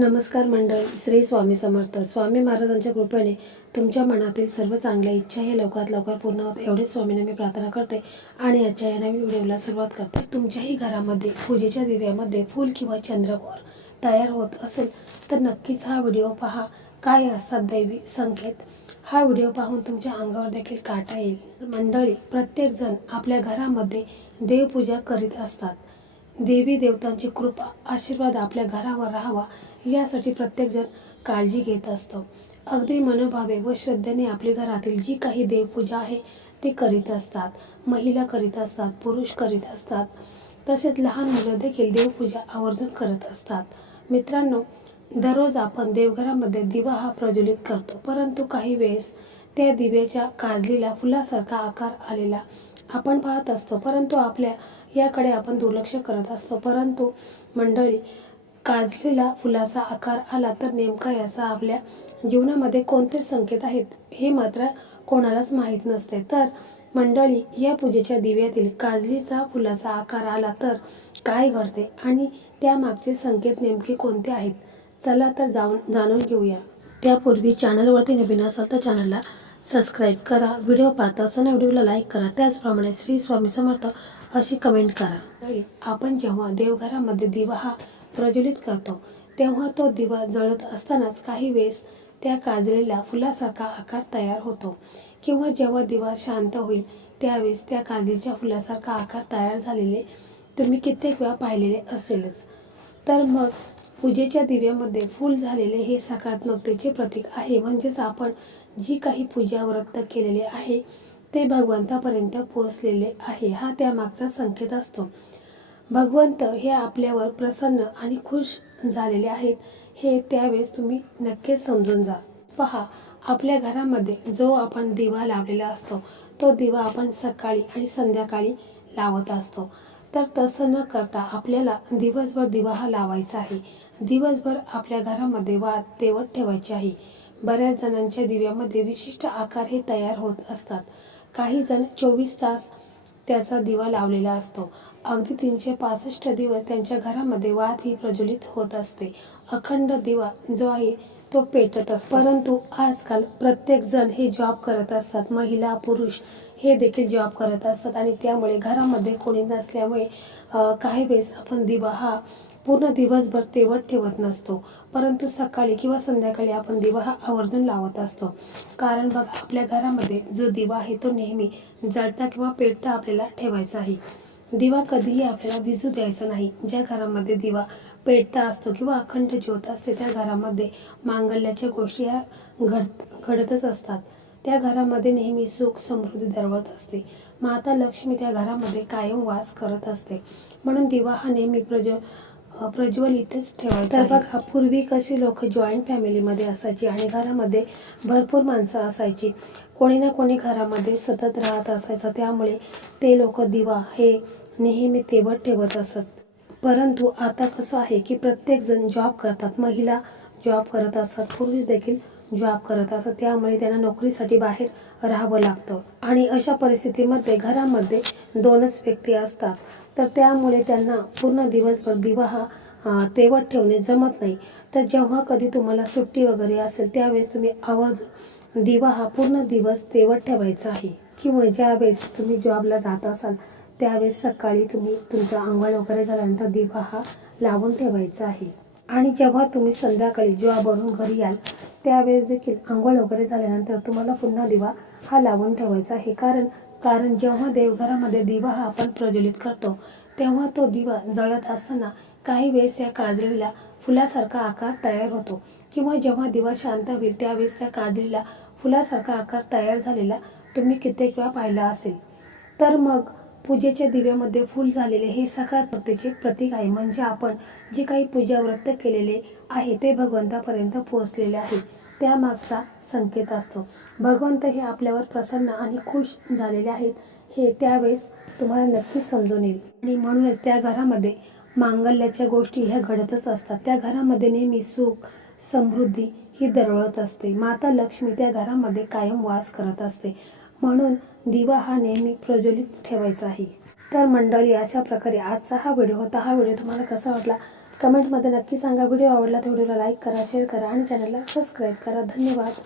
नमस्कार मंडळी श्री स्वामी समर्थ. स्वामी महाराजांच्या कृपेने तुमच्या मनातील सर्व चांगल्या इच्छा हे लवकरात लवकर पूर्ण होत. एवढेच स्वामीने मी प्रार्थना करते आणि आजच्या या नवीन व्हिडिओला सुरुवात करते. तुमच्याही घरामध्ये पूजेच्या दिव्यामध्ये फूल किंवा चंद्रकोर तयार होत असेल तर नक्कीच हा व्हिडिओ पहा. काय असतात दैवी संकेत? हा व्हिडिओ पाहून तुमच्या अंगावर देखील काटा येईल. मंडळी प्रत्येकजण आपल्या घरामध्ये देवपूजा करीत असतात. देवी देवतांची कृपा आशीर्वाद आपल्या घरावर राहावा यासाठी प्रत्येकजण काळजी घेत असतो. अगदी मनोभावे व श्रद्धेने आपली घरातील जी काही देवपूजा आहे ती करीत असतात. महिला करीत असतात पुरुष करीत असतात. तसेच लहान मुलं देखील देवपूजा आवर्जून करत असतात. मित्रांनो दररोज आपण देवघरामध्ये दिवा हा प्रज्वलित करतो. परंतु काही वेळेस त्या दिव्याच्या काजलीला फुलासारखा आकार आलेला आपण पाहत असतो. परंतु आपल्या याकडे आपण दुर्लक्ष करत असतो. परंतु मंडळी काजलीला फुलाचा आकार आला तर नेमका याचा आपल्या जीवनामध्ये कोणते संकेत आहेत हे मात्र कोणालाच माहीत नसते. तर मंडळी या पूजेच्या दिव्यातील काजलीचा फुलाचा आकार आला तर काय घडते आणि त्यामागचे संकेत नेमके कोणते आहेत चला तर जाऊन जाणून घेऊया. त्यापूर्वी चॅनलवरती नवीन असाल तर चॅनलला सबस्क्राईब करा व्हिडिओ पाहता असताना व्हिडिओला लाईक करा. त्याचप्रमाणे श्री स्वामी समर्थ अशी कमेंट करा. आपण जेव्हा देवघरामध्ये दिवा हा प्रज्वलित करतो तेव्हा तो दिवा जळत असतानाच काही वेळेस त्या काजलेला फुलासारखा आकार तयार होतो. किंवा जेव्हा दिवा शांत होईल त्यावेळेस त्या काजलीच्या फुलासारखा आकार तयार झालेले तुम्ही कित्येक वेळा पाहिलेले असेलच. तर मग पूजेच्या दिव्यामध्ये फूल झालेले हे सकारात्मकतेचे प्रतीक आहे. म्हणजेच आपण जी काही पूजा व्रत केलेले आहे ते भगवंतापर्यंत पोहोचलेले आहे हा त्यामागचा संकेत असतो. भगवंत हे आपल्यावर प्रसन्न आणि खुश झालेले आहेत हे त्यावेळेस तुम्ही नक्कीच समजून जा. पहा आपल्या घरामध्ये जो आपण दिवा लावलेला असतो तो दिवा आपण सकाळी आणि संध्याकाळी लावत असतो. तर तसं न करता आपल्याला दिवसभर दिवा हा लावायचा आहे. दिवसभर आपल्या घरामध्ये वाद तेवत ठेवायची आहे. बऱ्याच जणांच्या दिव्यामध्ये विशिष्ट आकार हे तयार होत असतात. काही जण चोवीस तास त्याचा दिवा लावलेला असतो. अगदी तीनशे पासष्ट दिवस त्यांच्या घरामध्ये वाद ही प्रज्वलित होत असते. अखंड दिवा जो आहे तो पेटत असतो. परंतु आजकाल प्रत्येक जण हे जॉब करत असतात. महिला पुरुष हे देखील जॉब करत असतात. आणि त्यामुळे घरामध्ये कोणी नसल्यामुळे काही वेळेस आपण दिवा हा पूर्ण दिवसभर तेवत ठेवत नसतो. परंतु सकाळी किंवा संध्याकाळी आपण दिवा हा आवर्जून लावत असतो. कारण बघा आपल्या घरामध्ये जो दिवा आहे तो नेहमी जळता किंवा पेटता आपल्याला ठेवायचा आहे. दिवा कधीही आपल्याला विजू द्यायचा नाही. ज्या घरामध्ये दिवा पेटता असतो किंवा अखंड ज्योत असते त्या घरामध्ये मांगल्याच्या गोष्टी ह्या घड घडतच असतात. त्या घरामध्ये नेहमी सुख समृद्धी दरवळत असते. माता लक्ष्मी त्या घरामध्ये कायम वास करत असते. म्हणून दिवा हा नेहमी प्रज्व अ, प्रज्वलितच ठेवायचा तर बघा पूर्वी कशी लोक जॉईंट फॅमिलीमध्ये असायची आणि घरामध्ये भरपूर माणसं असायची. कोणी ना कोणी घरामध्ये सतत राहत असायचं. त्यामुळे ते लोक दिवा हे नेहमी तेवत ठेवत असत. परंतु आता कसं आहे की प्रत्येकजण जॉब करतात. महिला जॉब करत असतात. पुरुष देखील जॉब करत असतात. त्यामुळे त्यांना नोकरीसाठी बाहेर राहावं लागतं. आणि अशा परिस्थितीमध्ये घरामध्ये दोनच व्यक्ती असतात. तर त्यामुळे त्यांना पूर्ण दिवसभर दिवा हा तेवत ठेवणे जमत नाही. तर जेव्हा कधी तुम्हाला सुट्टी वगैरे असेल त्यावेळेस तुम्ही आवर्जून दिवा हा पूर्ण दिवस तेवत ठेवायचा आहे. किंवा ज्यावेळेस तुम्ही जॉबला जात असाल त्यावेळेस सकाळी तुम्ही तुमचं आंघोळ वगैरे झाल्यानंतर दिवा हा लावून ठेवायचा आहे. आणि जेव्हा तुम्ही संध्याकाळी जॉबवरून घरी याल त्यावेळेस देखील आंघोळ वगैरे झाल्यानंतर तुम्हाला पुन्हा दिवा हा लावून ठेवायचा आहे. कारण कारण जेव्हा देवघरामध्ये दिवा हा आपण प्रज्वलित करतो तेव्हा तो दिवा जळत असताना काही वेळेस या काजळीला फुलासारखा आकार तयार होतो. किंवा जेव्हा दिवा शांत होईल त्यावेळेस त्या काजळीला फुलासारखा आकार तयार झालेला तुम्ही कित्येक वेळा पाहिला असेल. तर मग पूजेच्या दिव्यामध्ये फूल झालेले हे सकारात्मकतेचे प्रतीक आहे. म्हणजे आपण जे काही पूजा व्रत केलेले आहे ते भगवंतापर्यंत पोहोचलेले आहे. त्यामागचा संकेत असतो. भगवंत हे आपल्यावर प्रसन्न आणि खुश झालेले आहेत हे त्यावेळेस तुम्हाला नक्कीच समजून येईल. आणि म्हणूनच त्या घरामध्ये मांगल्याच्या गोष्टी ह्या घडतच असतात. त्या घरामध्ये नेहमी सुख समृद्धी ही दरवळत असते. माता लक्ष्मी त्या घरामध्ये कायम वास करत असते. म्हणून दिवा हा नेहमी प्रज्वलित ठेवायचा आहे. तर मंडळी अशा प्रकारे आजचा हा व्हिडिओ होता. हा व्हिडिओ तुम्हाला कसा वाटला? कमेंटमध्ये नक्की सांगा. व्हिडिओ आवडला तर व्हिडिओला लाईक करा शेअर करा आणि चॅनलला सबस्क्राईब करा. धन्यवाद.